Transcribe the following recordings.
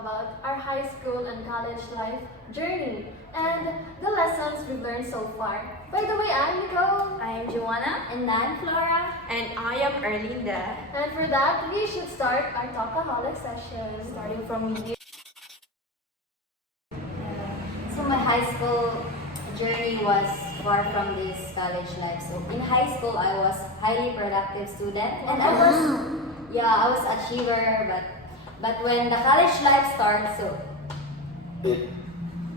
about our high school and college life journey and the lessons we've learned so far. By the way, I'm Nicole. I am Joanna. And I'm Flora. And I am Erlinda. And for that, we should start our Talkaholics session. Starting from you. So my high school journey was far from this college life. So in high school, I was highly productive student, and I was achiever. But when the college life starts, so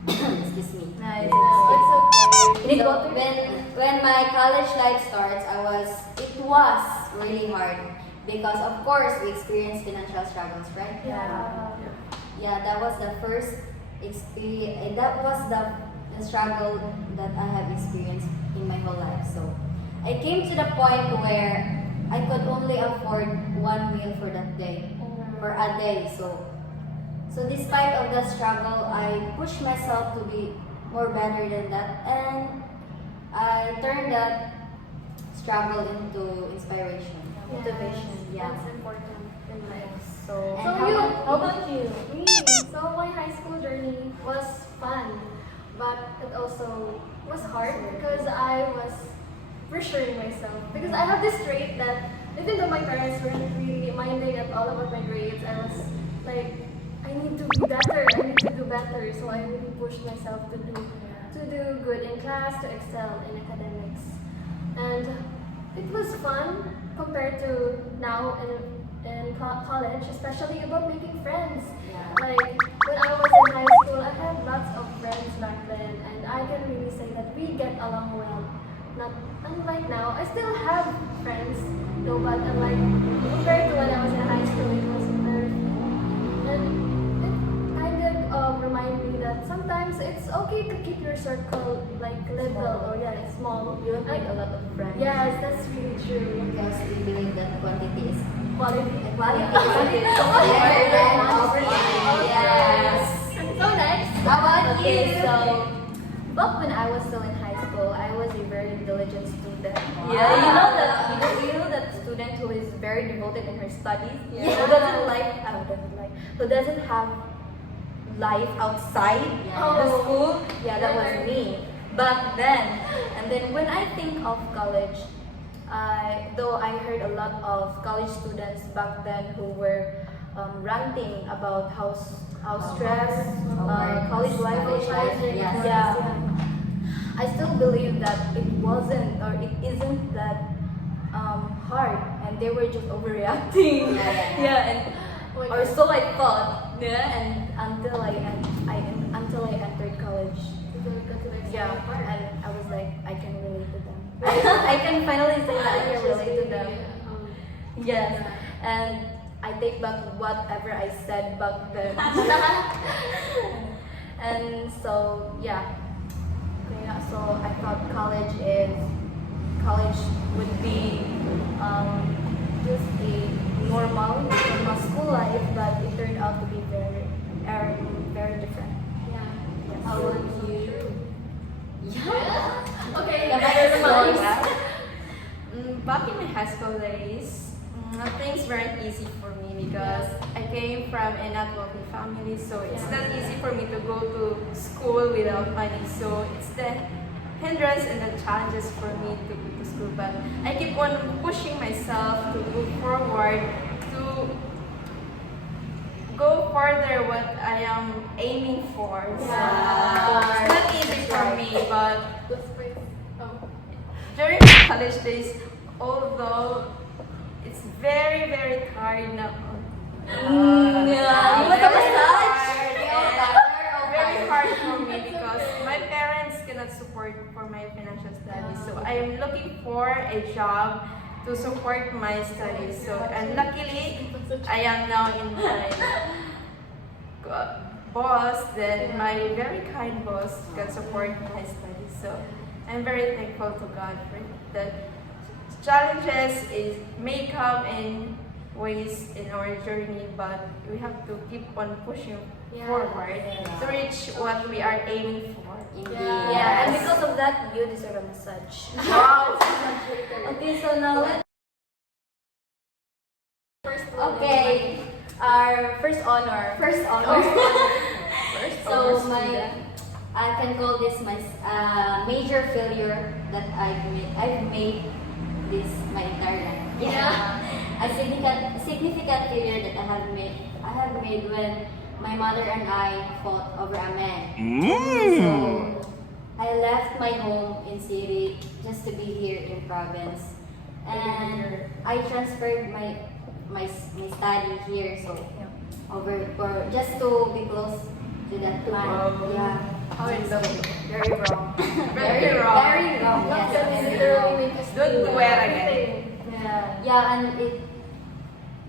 excuse me. Nice. It's okay. So when my college life starts, it was really hard because of course we experienced financial struggles, right? Yeah, that was the first experience. That was the struggle that I have experienced in my whole life. So I came to the point where I could only afford one meal for that day, for a day. So despite of the struggle, I pushed myself to be more better than that, and I turned that struggle into inspiration, Motivation. Yeah. That's important in life. So, And how about you? Me. So my high school journey was fun, but it also was hard because I was pressuring myself. Because I have this trait that even though my parents weren't really minding at all about my grades, I was like, I need to be better. I need to do better. So I really pushed myself to do good in class, to excel in academics, and it was fun compared to now in college, especially about making friends. Yeah. Like when I was in high school, I had lots of friends back then, and I can really say that we get along well. Not unlike now, I still have friends, no, but unlike compared to when I was in high school, it was very fun. And it kind of remind me that sometimes it's okay to keep your circle like little or small. You don't need a lot of friends. Yes, that's really true. Because we believe that quantity is Quality. quality is better than quantity. Yes. So next, How about Okay, you? so back when I was still in high school, I was a very diligent student. Yeah. You know that student who is very devoted in her studies, Yeah. who doesn't have life outside Yeah. the school. Yeah, that was me back then. And then when I think of college, though I heard a lot of college students back then who were ranting about how stressed college life is. Yes. Yeah. I still believe that it wasn't or it isn't that hard, and they were just overreacting. Yeah. Or so I thought. Yeah, and until I entered college. Yeah, and I was like, I can relate to them. I can finally say that I can relate to them. Yes, and I take back whatever I said back then. And so yeah, so I thought college would be just a normal school life, but it turned out to be very different. Yeah. How about you? Yeah. Okay. Back in my high school days, things weren't easy for me because I came from a not wealthy family, so it's not easy for me to go to school without money. So it's the hindrance and the challenges for me to go to school. But I keep on pushing myself to move forward, to go further what I am aiming for. So it's not easy for me, but during my college days, although it's very tired now. Very hard for me because my parents cannot support for my financial studies. So I am looking for a job to support my studies. So and luckily I am now in my boss, that my very kind boss can support my studies. So I'm very thankful to God for that. Challenges may come in ways in our journey, but we have to keep on pushing forward to reach what we are aiming for. Yeah, and because of that, you deserve a massage. Wow! Okay, so now let's Okay, our our first honor. First honor. So I can call this my major failure that I've made this my entire life. Yeah. A significant failure that I have made when my mother and I fought over a man. So I left my home in city just to be here in province, and I transferred my study here. So over for just to be close to that man. Yeah. How is that? Very wrong. Very wrong. Very wrong. Not Yes, gonna very literally wrong. make us Don't do do it again. everything. Yeah. Yeah, and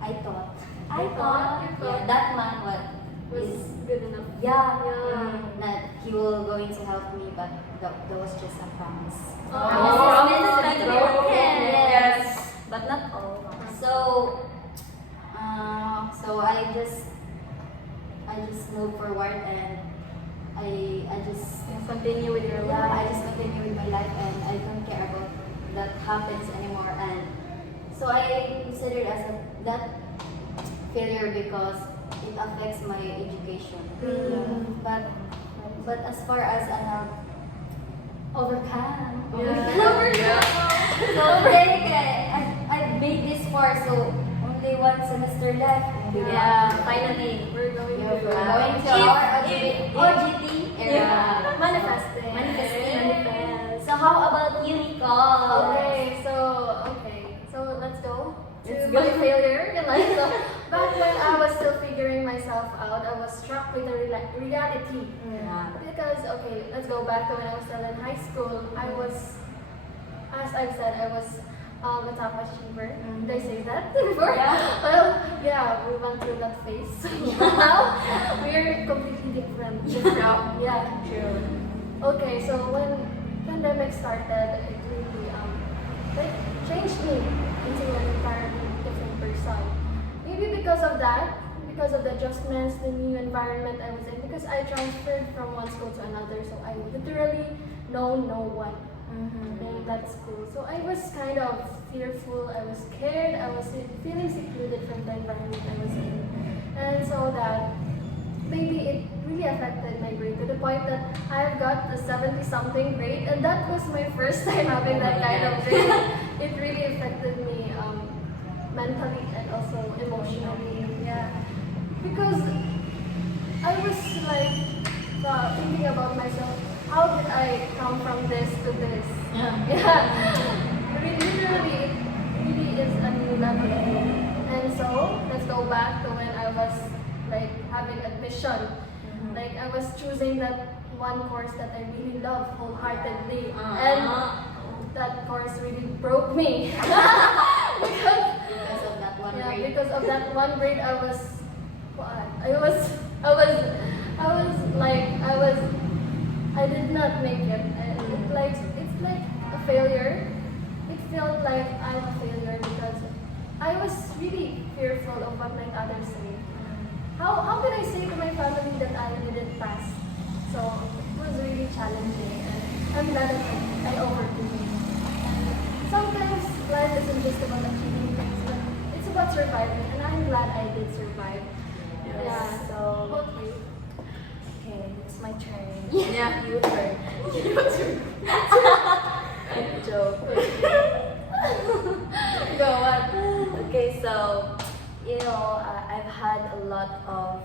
I thought You thought? that man Was is good enough. yeah, Yeah. that he will going to help me, but that was just a promise. Oh. Promises is meant to be Broken. broken. Yes. But not all. So I just move forward, and I just Continue with your yeah, I life. just continue with my life, and I don't care about that happens anymore. And so I consider it as that failure because it affects my education. But as far as I have overcome, so I've made this far. So only one semester left. Yeah, finally. We're going We're to going to If- our if- OGT era. Yeah. manifesting. Manifesting. So how about you, Nicole? So let's go to Let's my go. failure in life. So back when I was still figuring myself out, I was struck with the reality. Yeah. Because let's go back to when I was still in high school. I was, as I've said, I was a top achiever. Did I say that before? Yeah. Well, yeah, we went through that phase. Now we're completely different. Yeah. True. Okay, so when pandemic started, it really like changed me into an entirely different person. Maybe because of that, because of the adjustments, the new environment I was in, because I transferred from one school to another, so I literally know no one in that school. So I was kind of fearful, I was scared, I was feeling secluded from the environment I was in. And so that maybe it really affected my grade to the point that I have got a 70-something grade, and that was my first time having that kind of grade. It really affected me mentally and also emotionally. Yeah, because I was like thinking about myself. How did I come from this to this? Yeah. Literally, it really is a new level. And so let's go back to when I was like having admission. Like I was choosing that one course that I really love wholeheartedly, and that course really broke me because Because of that one yeah, grade. because of that one grade, I was I did not make it. And it's like a failure. It felt like I'm a failure because I was really fearful of what might others say. How can I say to my family that I didn't pass? So it was really challenging, and I'm glad that I overcame it. Sometimes life isn't just about achieving things, but it's about surviving, and I'm glad I did survive. Yes. Yeah. So, Okay. okay, it's my turn. Yeah. You turn. Joke. Go on. Okay, so, I've had a lot of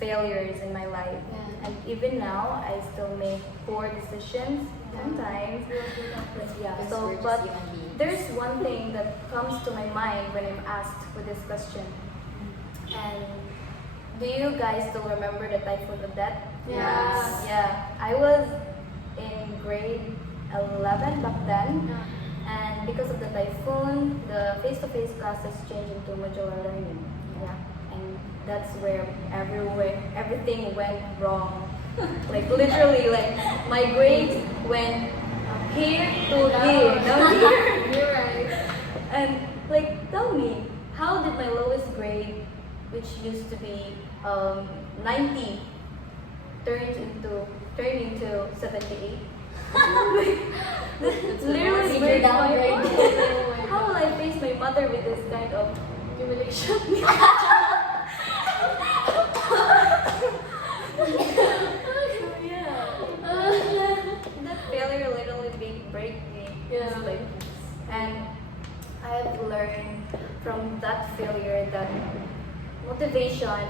failures in my life. Yeah. And even now, I still make poor decisions sometimes. But yeah, Because so, we're just but human beings. there's one thing that comes to my mind when I'm asked for this question. And do you guys still remember the typhoon of death? Yes. Yeah, I was in grade 11 back then. Yeah. And because of the typhoon, the face-to-face classes changed into modular learning. Yeah, and that's where everything went wrong. Like literally, like my grades went here to here, no here. You're right. And like, tell me, how did my lowest grade, which used to be 90, turn into 78? Literally Senior breaks my downgrade. heart. How will I face my mother with this kind of Humiliation. motivation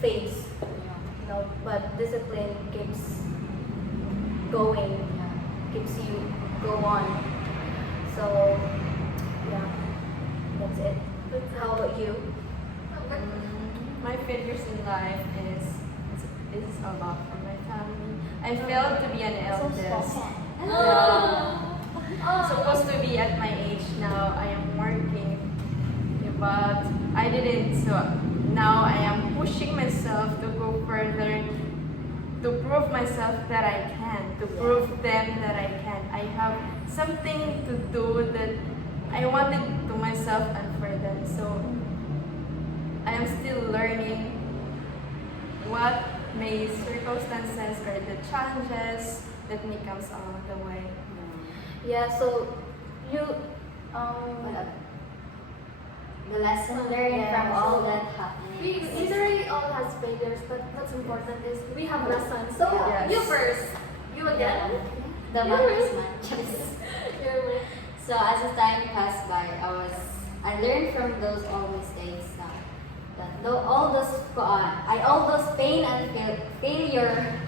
fades, you know, but discipline keeps going, keeps you go on. So yeah, that's it. How about you? My failures in life is a lot from my family. I failed to be an eldest. Supposed to be at my age now. I am working, but I didn't. So now I am pushing myself to go further, to prove myself that I can, to prove them that I can. I have something to do that I wanted to myself and for them. So I am still learning what may circumstances or the challenges that may comes along the way. Yeah, so you The lesson learned from all that happened. We literally all has failures, but what's important is we have lessons. So Yes. you first, you again. The You month is first. month. You're with- So as the time passed by, I learned from those all mistakes that all those pain and failure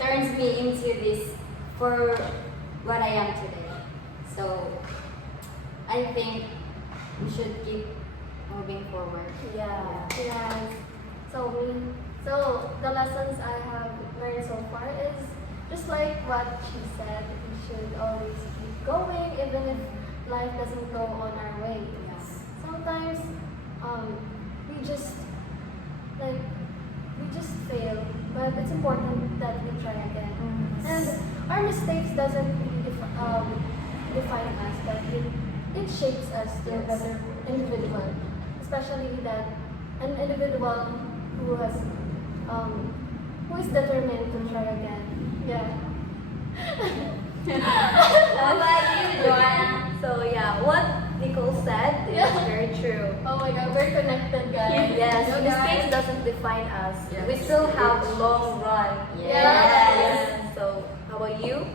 turns me into this for what I am today. So I think we should keep moving forward. yeah. Yes. So the lessons I have learned so far is just like what she said. We should always keep going, even if life doesn't go on our way. Yes. Sometimes, we just fail, but it's important that we try again. And our mistakes doesn't really define us, but it shapes us to a better individual. Especially that an individual who is determined to try again. Yeah. How about you, Joanna? So yeah, what Nicole said is Yeah. very true. Oh my God, we're connected, guys. Yes, You mistakes guys. doesn't define us. Yes. We still have a long run. Yes. So how about you?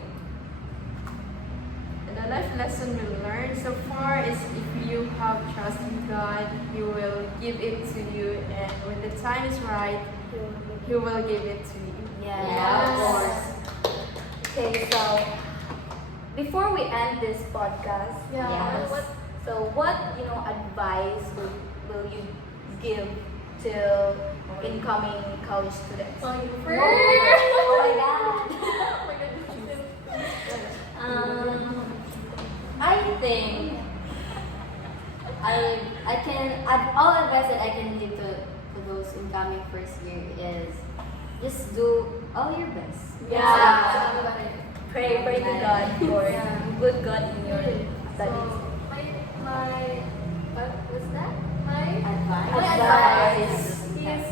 And the life lesson we learned so far is if you have trust in God, He will give it to you, and when the time is right, He will give it to you. Yeah, of course. Okay, so before we end this podcast, Yeah. Yes. what advice will you give to incoming college students? Oh, you Oh first. my God. Oh my goodness. I think I can all advice that I can give to those incoming first year is just do all your best. Yeah. So, Pray to God for Yeah. good God in your studies. So, what was that? My Advice. Advice. is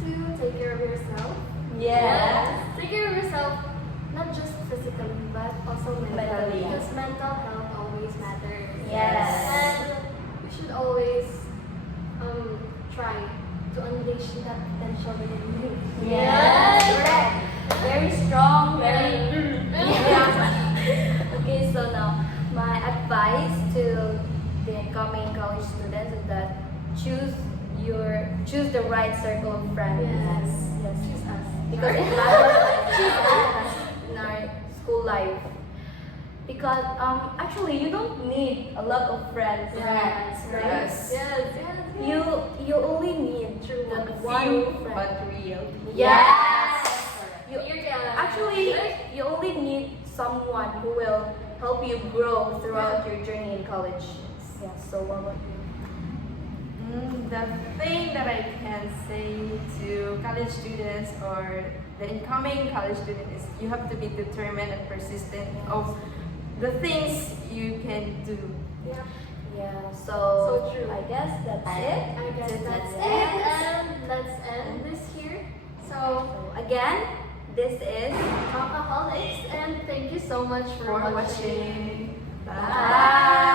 to take care of yourself. Yes. Take care of yourself, not just physically, but also mentally. Mentally. Because mental health always matters. Yes. And we should always try to unleash that potential within you. Yes. Correct. Very strong. Very. Okay, so now my advice to the incoming college students is that choose the right circle of friends. Yes. Choose us because it matters in our school life. Because actually you don't need a lot of friends. Yes. Right? Yes. You only need that one Few, friend. but real. Yes. You, Yeah. actually, you only need someone who will help you grow throughout your journey in college. Yeah. So what about you? The thing that I can say to college students or the incoming college student is you have to be determined and persistent of the things you can do. Yeah. Yeah. So true. I guess that's I- it. I guess That's that's it. it. And let's end this here. So, So again, this is Talkaholics, and thank you so much for For watching. watching. bye.